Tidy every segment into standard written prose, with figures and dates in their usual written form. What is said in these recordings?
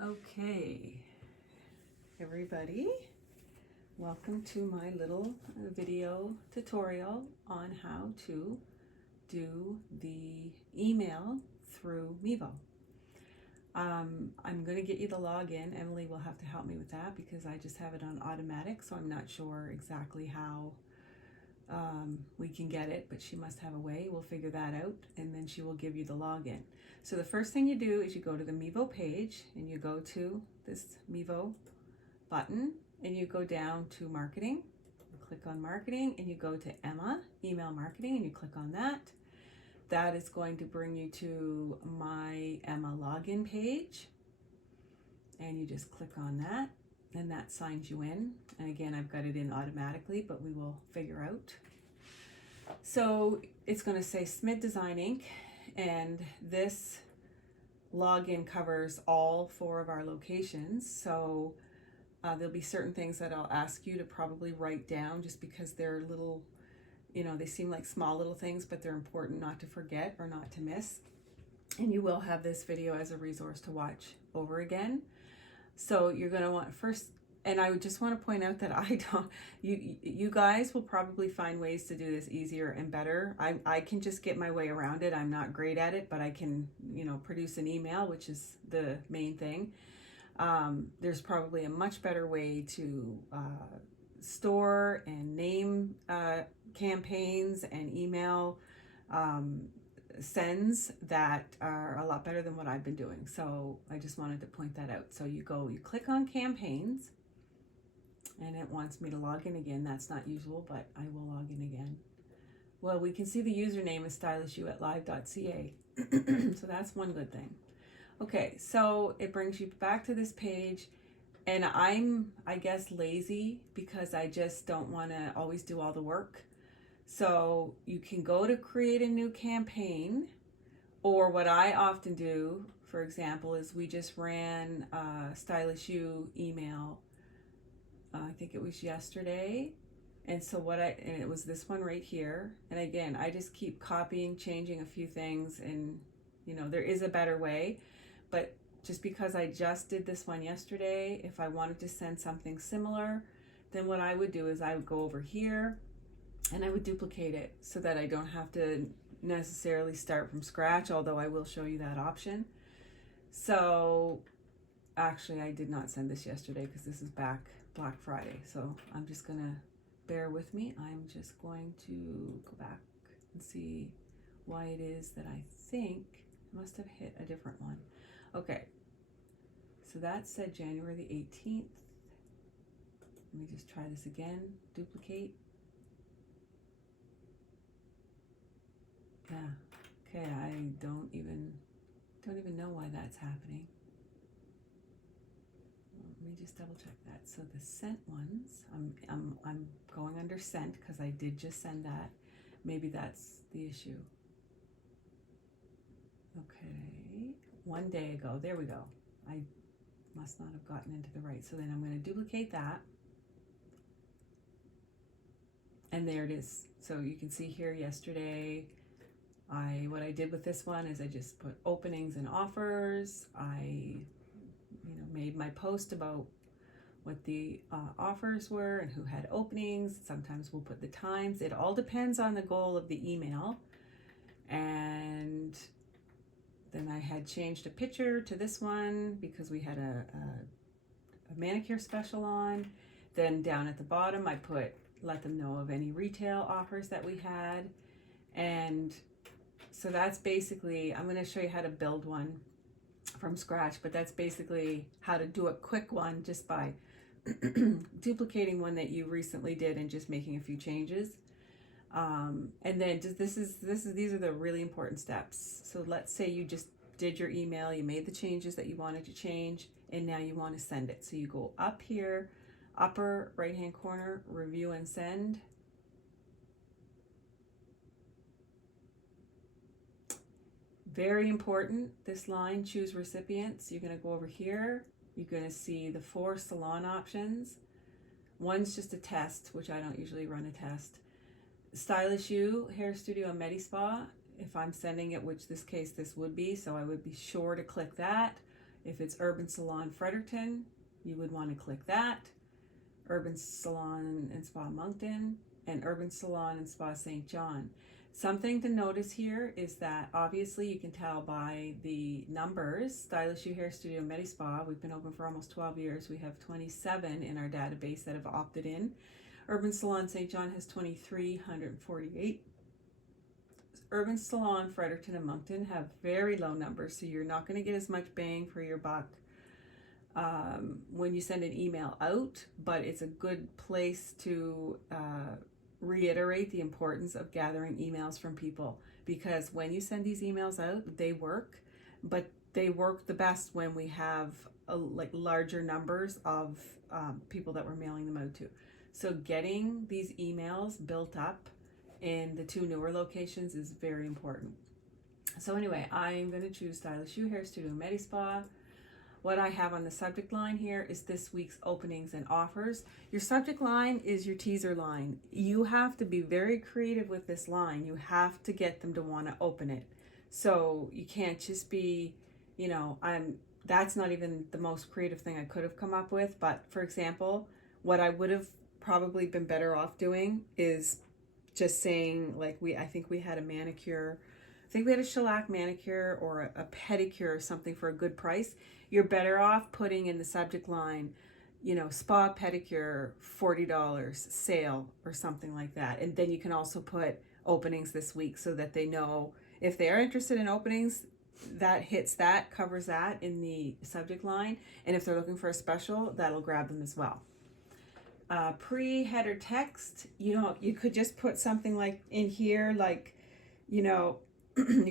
Okay, everybody, welcome to my little video tutorial on how to do the email through Meevo. I'm going to get you the login. Emily will have to help me with that because I just have it on automatic, so I'm not sure exactly how we can get it, but she must have a way. We'll figure that out, and then she will give you the login. So the first thing you do is you go to the Meevo page and you go to this Meevo button and you go down to marketing, click on marketing, and you go to Emma email marketing and you click on that. That is going to bring you to my Emma login page, and you just click on that and that signs you in. And again, I've got it in automatically, but we will figure out. So it's going to say Smid Design Inc. and this login covers all 4 of our locations. So there'll be certain things that I'll ask you to probably write down just because they're little, they seem like small little things, but they're important not to forget or not to miss. And you will have this video as a resource to watch over again. So you're going to want first, and I would just want to point out that you guys will probably find ways to do this easier and better. I can just get my way around it. I'm not great at it, but I can, produce an email, which is the main thing. There's probably a much better way to store and name campaigns and email sends that are a lot better than what I've been doing. So I just wanted to point that out. So you click on campaigns, and it wants me to log in again. That's not usual, but I will log in again. Well, we can see the username is stylishu@live.ca. So that's one good thing. Okay, so it brings you back to this page, and I guess, lazy because I just don't want to always do all the work. So you can go to create a new campaign, or what I often do, for example, is we just ran Stylish You email. I think it was yesterday. And so and it was this one right here. And again, I just keep copying, changing a few things, and there is a better way. But just because I just did this one yesterday, if I wanted to send something similar, then what I would do is I would go over here and I would duplicate it so that I don't have to necessarily start from scratch, although I will show you that option. So actually I did not send this yesterday because this is back Black Friday. So I'm just gonna bear with me. I'm just going to go back and see why it is that I think I must have hit a different one. Okay, so that said January the 18th. Let me just try this again. Duplicate. Yeah. Okay, I don't even know why that's happening. Let me just double check that. So the sent ones, I'm going under sent because I did just send that. Maybe that's the issue. Okay, 1 day ago. There we go. I must not have gotten into the right. So then I'm going to duplicate that. And there it is. So you can see here yesterday, what I did with this one is I just put openings and offers. I made my post about what the offers were and who had openings. Sometimes we'll put the times. It all depends on the goal of the email. And then I had changed a picture to this one because we had a manicure special on. Then down at the bottom, I let them know of any retail offers that we had. And so that's basically, I'm going to show you how to build one from scratch, but that's basically how to do a quick one just by duplicating one that you recently did and just making a few changes. And then these are the really important steps. So let's say you just did your email, you made the changes that you wanted to change, and now you want to send it. So you go up here, upper right hand corner, review and send. Very important, this line, choose recipients. You're going to go over here. You're going to see the 4 salon options. One's just a test, which I don't usually run a test. Stylish You, Hair Studio, and Medi-Spa. If I'm sending it, which this would be, so I would be sure to click that. If it's Urban Salon Fredericton, you would want to click that. Urban Salon and Spa Moncton, and Urban Salon and Spa St. John. Something to notice here is that obviously you can tell by the numbers. Stylish U Hair Studio Medi Spa, we've been open for almost 12 years. We have 27 in our database that have opted in. Urban Salon St. John has 2,348. Urban Salon Fredericton and Moncton have very low numbers, so you're not going to get as much bang for your buck when you send an email out, but it's a good place to reiterate the importance of gathering emails from people, because when you send these emails out, they work, but they work the best when we have like larger numbers of people that we're mailing them out to. So getting these emails built up in the 2 newer locations is very important. So anyway, I'm going to choose Stylish U Hair Studio Medi Spa. What I have on the subject line here is this week's openings and offers. Your subject line is your teaser line. You have to be very creative with this line. You have to get them to want to open it. So you can't just be, that's not even the most creative thing I could have come up with. But for example, what I would have probably been better off doing is just saying, like, I think we had a manicure. I think we had a shellac manicure or a pedicure or something for a good price. You're better off putting in the subject line, spa pedicure, $40 sale or something like that. And then you can also put openings this week so that they know if they are interested in openings, that covers that in the subject line. And if they're looking for a special, that'll grab them as well. Pre-header text, you could just put something like in here, like, you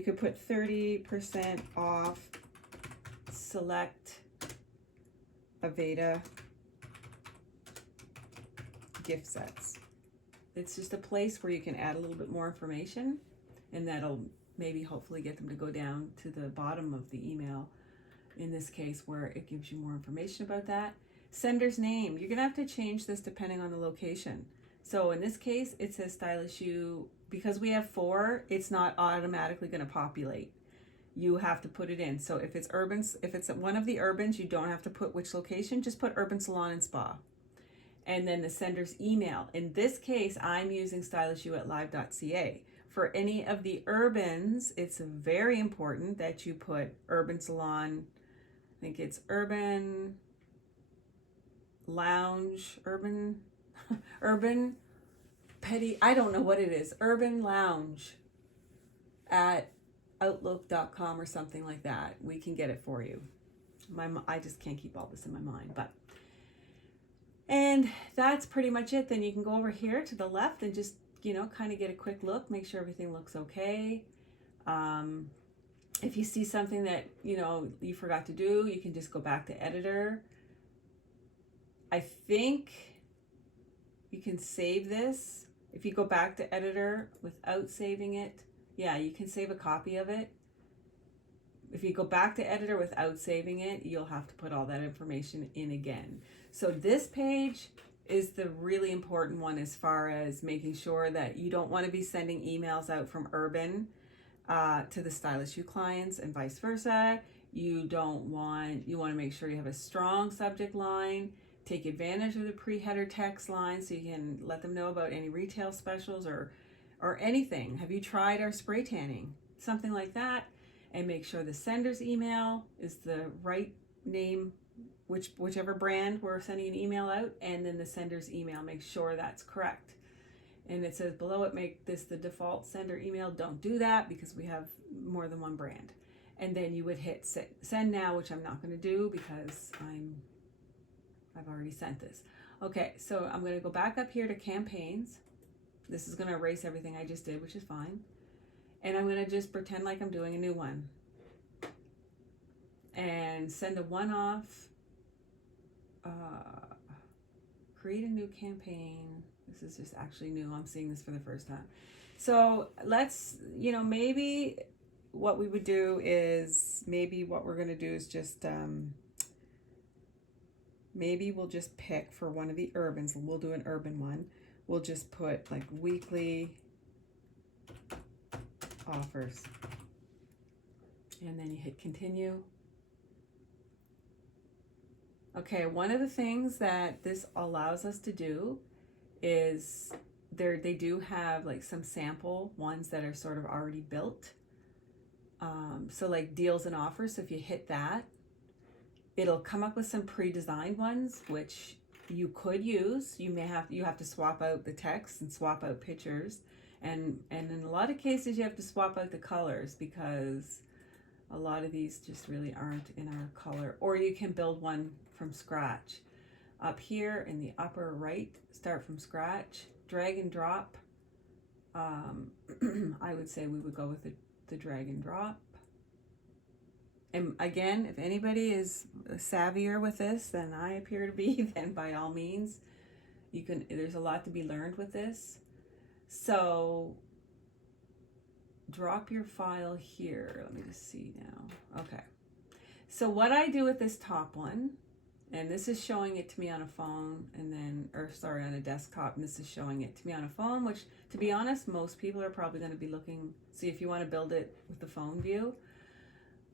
could put 30% off select Aveda gift sets. It's just a place where you can add a little bit more information, and that'll maybe hopefully get them to go down to the bottom of the email, in this case, where it gives you more information about that. Sender's name, you're gonna have to change this depending on the location. So in this case, it says Stylish U. Because we have 4, it's not automatically gonna populate. You have to put it in. So if it's one of the Urbans, you don't have to put which location, just put Urban Salon and Spa. And then the sender's email. In this case, I'm using stylishu@live.ca. For any of the Urbans, it's very important that you put Urban Salon, I think it's Urban Lounge, Urban Petty, I don't know what it is, Urban Lounge at outlook.com or something like that. We can get it for you. I just can't keep all this in my mind, and that's pretty much it. Then you can go over here to the left and just, kind of get a quick look, make sure everything looks okay. If you see something that, you forgot to do, you can just go back to editor. I think you can save this. If you go back to editor without saving it, yeah, you can save a copy of it. If you go back to editor without saving it, you'll have to put all that information in again. So this page is the really important one as far as making sure that you don't want to be sending emails out from Urban to the Stylish U clients and vice versa. You want to make sure you have a strong subject line. Take advantage of the pre-header text line so you can let them know about any retail specials or anything. Have you tried our spray tanning? Something like that. And make sure the sender's email is the right name, whichever brand we're sending an email out, and then the sender's email, make sure that's correct. And it says below it, make this the default sender email. Don't do that because we have more than one brand. And then you would hit send now, which I'm not going to do because I've already sent this. Okay, so I'm going to go back up here to campaigns. This is going to erase everything I just did, which is fine. And I'm going to just pretend like I'm doing a new one. And send a one-off. Create a new campaign. This is just actually new. I'm seeing this for the first time. So let's, maybe what we would do is, maybe what we're going to do is just, maybe we'll just pick for one of the Urbans. We'll do an Urban one. We'll just put like weekly offers. And then you hit continue. Okay, one of the things that this allows us to do is they do have like some sample ones that are sort of already built. So like deals and offers, so if you hit that, it'll come up with some pre-designed ones, which you could use. You have to swap out the text and swap out pictures. And in a lot of cases you have to swap out the colors because a lot of these just really aren't in our color. Or you can build one from scratch. Up here in the upper right, start from scratch, drag and drop. I would say we would go with the drag and drop. And again, if anybody is savvier with this than I appear to be, then by all means, there's a lot to be learned with this. So drop your file here. Let me just see now. Okay. So what I do with this top one, and this is showing it to me on a phone on a desktop, and this is showing it to me on a phone, which to be honest, most people are probably going to be looking. See, if you want to build it with the phone view,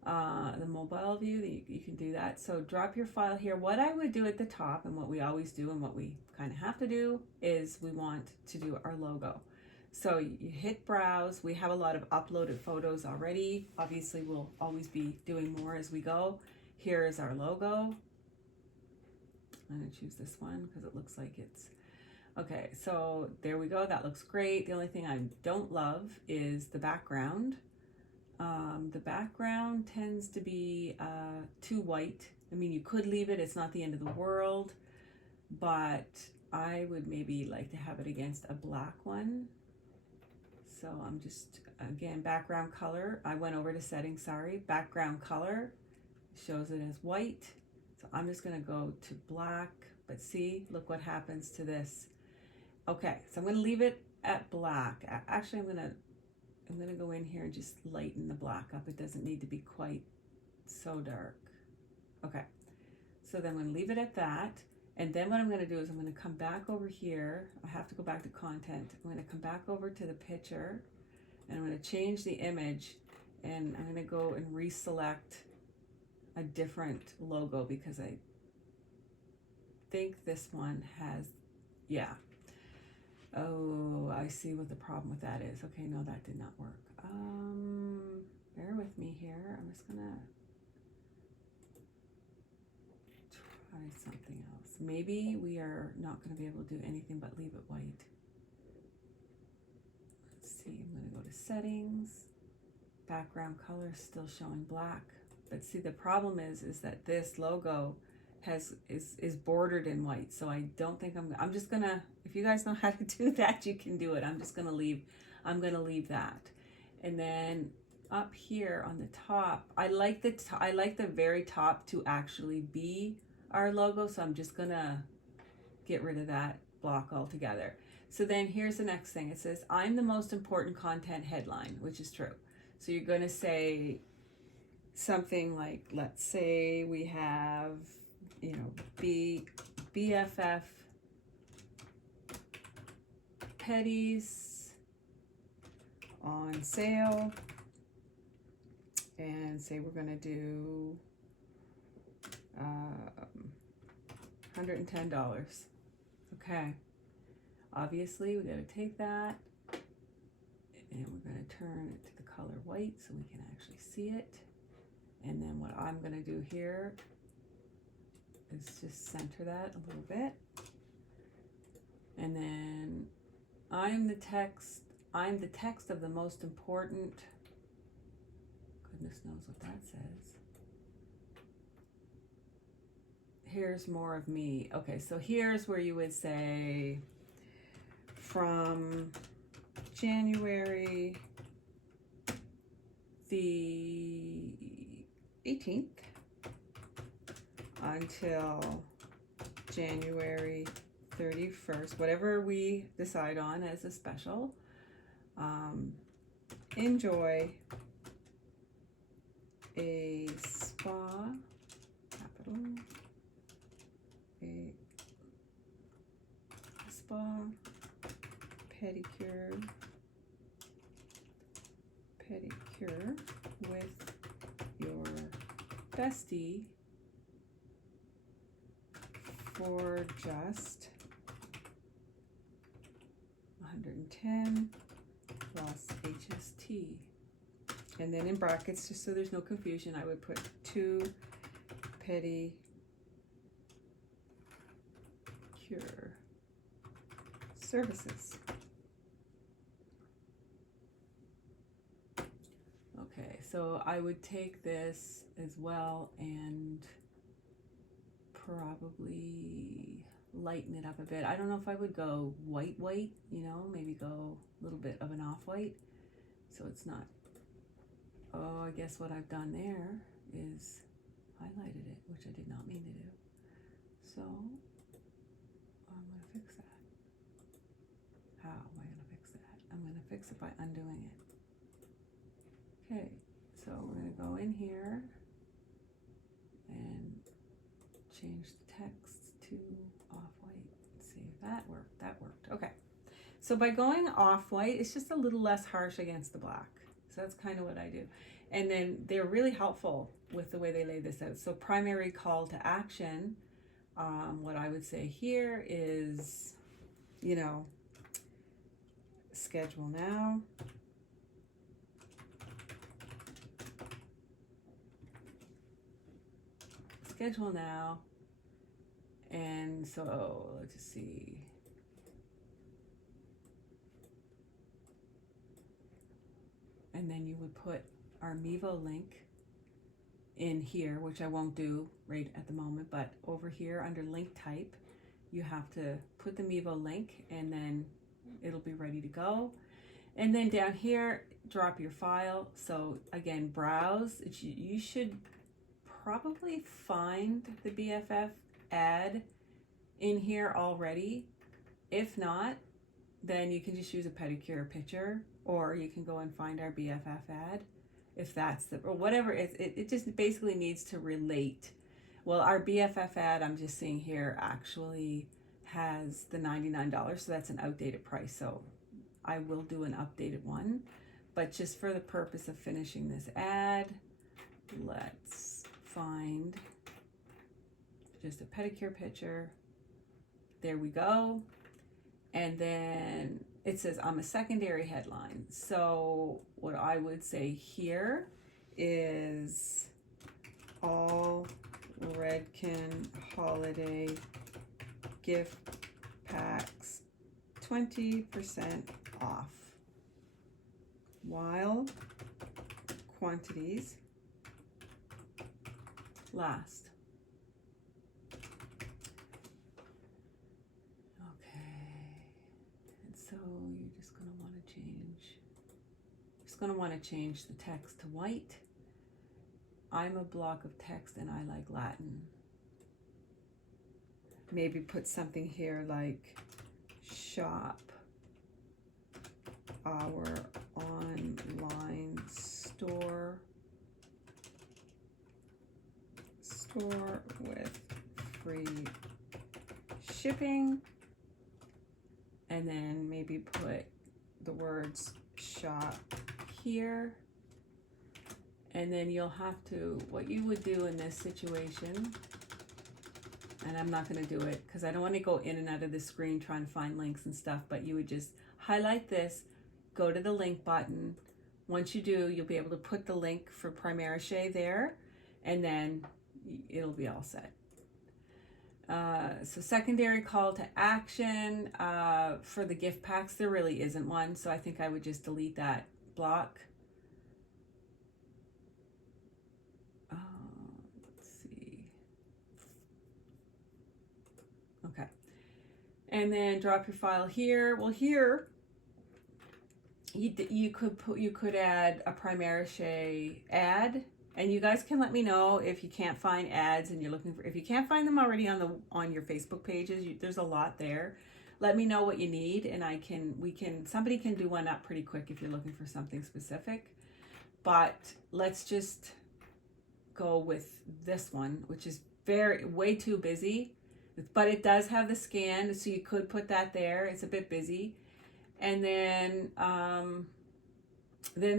the mobile view, you can do that. So drop your file here. What I would do at the top, and what we always do and what we kind of have to do, is we want to do our logo. So you hit browse. We have a lot of uploaded photos already. Obviously we'll always be doing more as we go. Here is our logo. I'm going to choose this one because it looks like it's okay. So there we go. That looks great. The only thing I don't love is the background. The background tends to be too white. I mean, you could leave it. It's not the end of the world, but I would maybe like to have it against a black one. So I'm just, again, background color. I went over to settings, sorry. Background color shows it as white. So I'm just going to go to black, but see, look what happens to this. Okay, so I'm going to leave it at black. Actually, I'm going to go in here and just lighten the black up. It doesn't need to be quite so dark. Okay, so then I'm going to leave it at that. And then what I'm going to do is I'm going to come back over here. I have to go back to content. I'm going to come back over to the picture, and I'm going to change the image, and I'm going to go and reselect a different logo because I think this one has, yeah. Oh, I see what the problem with that is. Okay, no, that did not work. Bear with me here. I'm just gonna try something else. Maybe we are not gonna be able to do anything but leave it white. Let's see, I'm gonna go to settings. Background color is still showing black. But see, the problem is that this logo is bordered in white, so I don't think I'm just gonna, if you guys know how to do that, you can do it. I'm gonna leave that. And then up here on the top, I like the very top to actually be our logo, so I'm just gonna get rid of that block altogether. So then here's the next thing. It says, I'm the most important content headline, which is true. So you're gonna say something like, let's say we have, you know, BFF Petties on sale, and say we're going to do $110. Okay, obviously we got to take that and we're going to turn it to the color white so we can actually see it. And then what I'm going to do here is just center that a little bit. And then I'm the text of the most important, goodness knows what that says. Here's more of me. Okay, so here's where you would say from January the 18th until January 31st, whatever we decide on as a special. Enjoy a spa, capital, a spa, pedicure with your bestie for just 110 plus HST. And then in brackets, just so there's no confusion, I would put 2 pedicure services. Okay, so I would take this as well and probably lighten it up a bit. I don't know if I would go white, you know, maybe go a little bit of an off-white, so it's not, oh, I guess what I've done there is highlighted it, which I did not mean to do. So I'm going to fix that. How am I going to fix that? I'm going to fix it by undoing it. Okay, so we're going to go in here and change the text to off-white. See if that worked. That worked. Okay. So by going off-white, it's just a little less harsh against the black. So that's kind of what I do. And then they're really helpful with the way they lay this out. So primary call to action, what I would say here is, you know, schedule now. Schedule now. And so let's just see. And then you would put our Meevo link in here, which I won't do right at the moment, but over here under link type, you have to put the Meevo link and then it'll be ready to go. And then down here, drop your file. So again, browse. You should probably find the BFF ad in here already. If not, then you can just use a pedicure picture, or you can go and find our BFF ad if that's the, or whatever. It just basically needs to relate. Well, our BFF ad I'm just seeing here actually has the $99, so that's an outdated price. So I will do an updated one, but just for the purpose of finishing this ad, let's find just a pedicure picture. There we go. And then it says I'm a secondary headline. So what I would say here is all Redken holiday gift packs 20% off while quantities last. So you're just going to want to change the text to white. I'm a block of text and I like Latin. Maybe put something here like shop our online store with free shipping. And then maybe put the words shop here. And then you'll have to, what you would do in this situation, and I'm not going to do it because I don't want to go in and out of the screen trying to find links and stuff, but you would just highlight this, go to the link button. Once you do, you'll be able to put the link for Primarishe there, and then it'll be all set. So secondary call to action, for the gift packs, there really isn't one. So I think I would just delete that block. Let's see. Okay. And then drop your file here. Well, here you could add a Primarishe ad. And you guys can let me know if you can't find ads and you're looking for, if you can't find them already on your Facebook pages, there's a lot there. Let me know what you need and somebody can do one up pretty quick if you're looking for something specific. But let's just go with this one, which is way too busy, but it does have the scan, so you could put that there. It's a bit busy. And then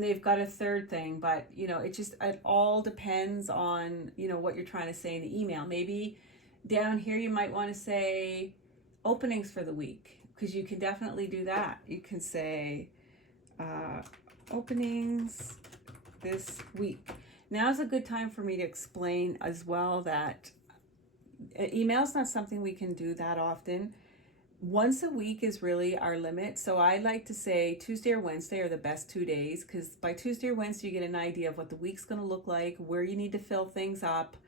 they've got a third thing, but you know, it all depends on, you know, what you're trying to say in the email. Maybe Down here, you might want to say openings for the week, because you can definitely do that. You can say openings this week. Now's a good time for me to explain as well that email's not something we can do that often. Once a week is really our limit. So I like to say Tuesday or Wednesday are the best 2 days, because by Tuesday or Wednesday you get an idea of what the week's going to look like, where you need to fill things up.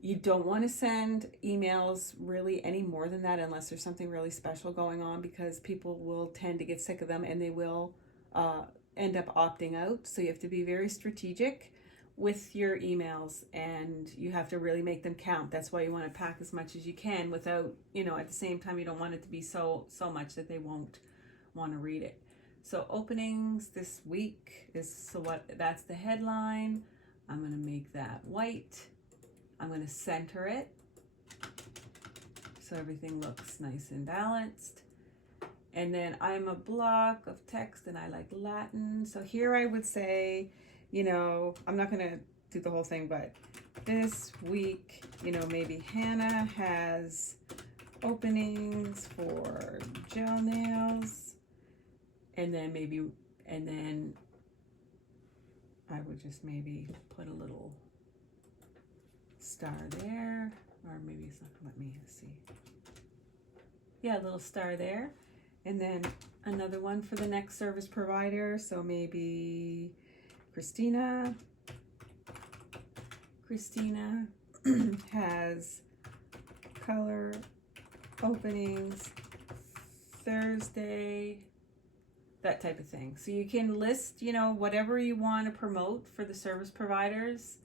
You don't want to send emails really any more than that unless there's something really special going on, because people will tend to get sick of them and they will end up opting out. So you have to be very strategic with your emails, and you have to really make them count. That's why you want to pack as much as you can without, at the same time, you don't want it to be so much that they won't want to read it. So openings this week that's the headline. I'm going to make that white. I'm going to center it so everything looks nice and balanced. And then I'm a block of text and I like Latin. So here I would say, I'm not going to do the whole thing, but this week, maybe Hannah has openings for gel nails. And then I would just maybe put a little star there, or maybe it's not gonna let me see. Yeah, a little star there, and then another one for the next service provider. So maybe Christina has color openings Thursday, that type of thing. So you can list, whatever you want to promote for the service providers.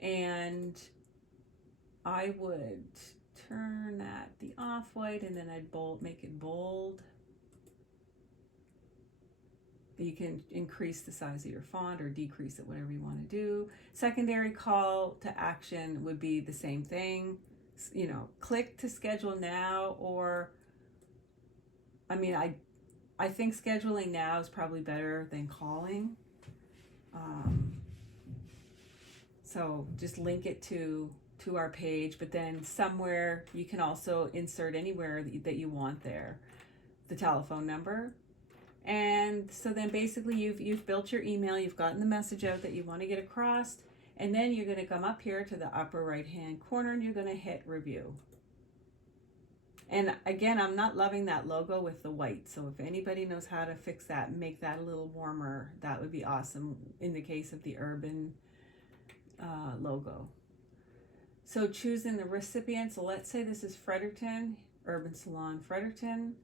And I would turn that the off-white, and then I'd make it bold. You can increase the size of your font or decrease it, whatever you want to do. Secondary call to action would be the same thing. Click to schedule now, or I think scheduling now is probably better than calling. So just link it to our page, but then somewhere you can also insert anywhere that you want there the telephone number. And so then basically you've built your email, you've gotten the message out that you want to get across, and then you're going to come up here to the upper right hand corner and you're going to hit review. And again, I'm not loving that logo with the white, so if anybody knows how to fix that and make that a little warmer, that would be awesome in the case of the urban logo. So choosing the recipient, so let's say this is Fredericton, Urban Salon Fredericton.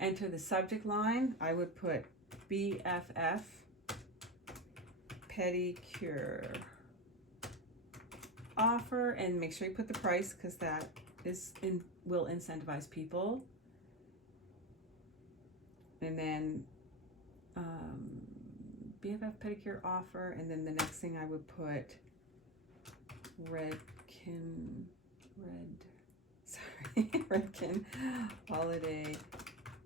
Enter the subject line. I would put BFF pedicure offer, and make sure you put the price, because that will incentivize people. And then BFF pedicure offer, and then the next thing I would put Redken holiday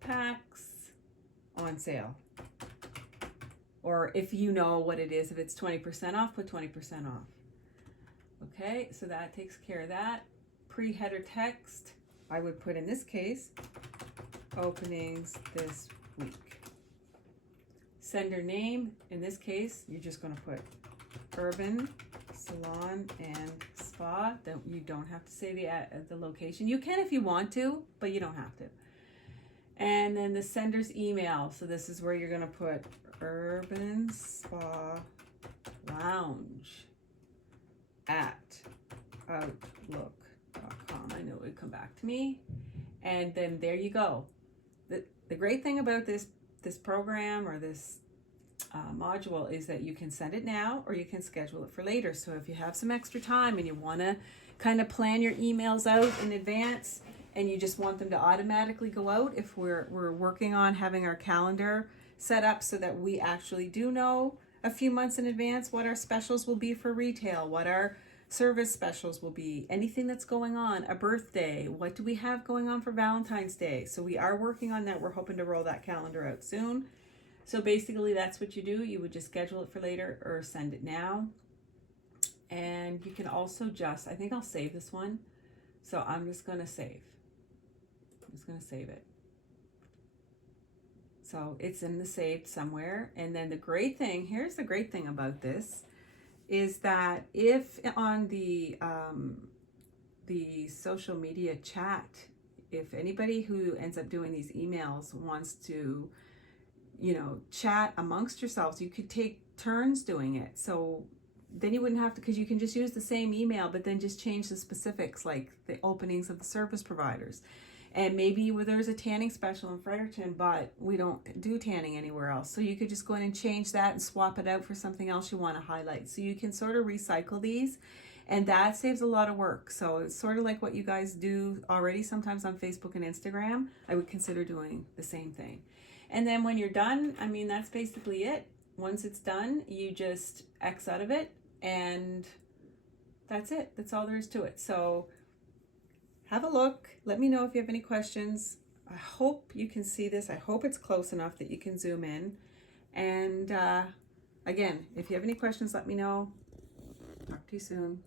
packs on sale. Or if you know what it is, if it's 20% off, put 20% off. Okay, so that takes care of that. Pre-header text, I would put in this case, openings this week. Sender name, in this case, you're just going to put Urban Salon and Spa. You don't have to say the location. You can if you want to, but you don't have to. And then the sender's email. So this is where you're going to put Urban Spa Lounge at outlook.com. I know it would come back to me. And then there you go. The great thing about this program or this module is that you can send it now or you can schedule it for later. So if you have some extra time and you want to kind of plan your emails out in advance and you just want them to automatically go out, if we're working on having our calendar set up so that we actually do know a few months in advance what our specials will be for retail, what our service specials will be, anything that's going on, a birthday, what do we have going on for Valentine's Day. So we are working on that. We're hoping to roll that calendar out soon. So basically that's what you do. You would just schedule it for later or send it now. And you can also I think I'll save this one. So I'm just going to save. I'm just going to save it. So it's in the saved somewhere. And then the great thing, here's the great thing about this, is that if on the social media chat, if anybody who ends up doing these emails wants to, you know, chat amongst yourselves, you could take turns doing it. So then you wouldn't have to, because you can just use the same email, but then just change the specifics, like the openings of the service providers. And maybe there's a tanning special in Fredericton, but we don't do tanning anywhere else. So you could just go in and change that and swap it out for something else you want to highlight. So you can sort of recycle these, and that saves a lot of work. So it's sort of like what you guys do already sometimes on Facebook and Instagram. I would consider doing the same thing. And then when you're done, I mean, that's basically it. Once it's done, you just X out of it, and that's it. That's all there is to it. So have a look. Let me know if you have any questions. I hope you can see this. I hope it's close enough that you can zoom in. And again, if you have any questions, let me know. Talk to you soon.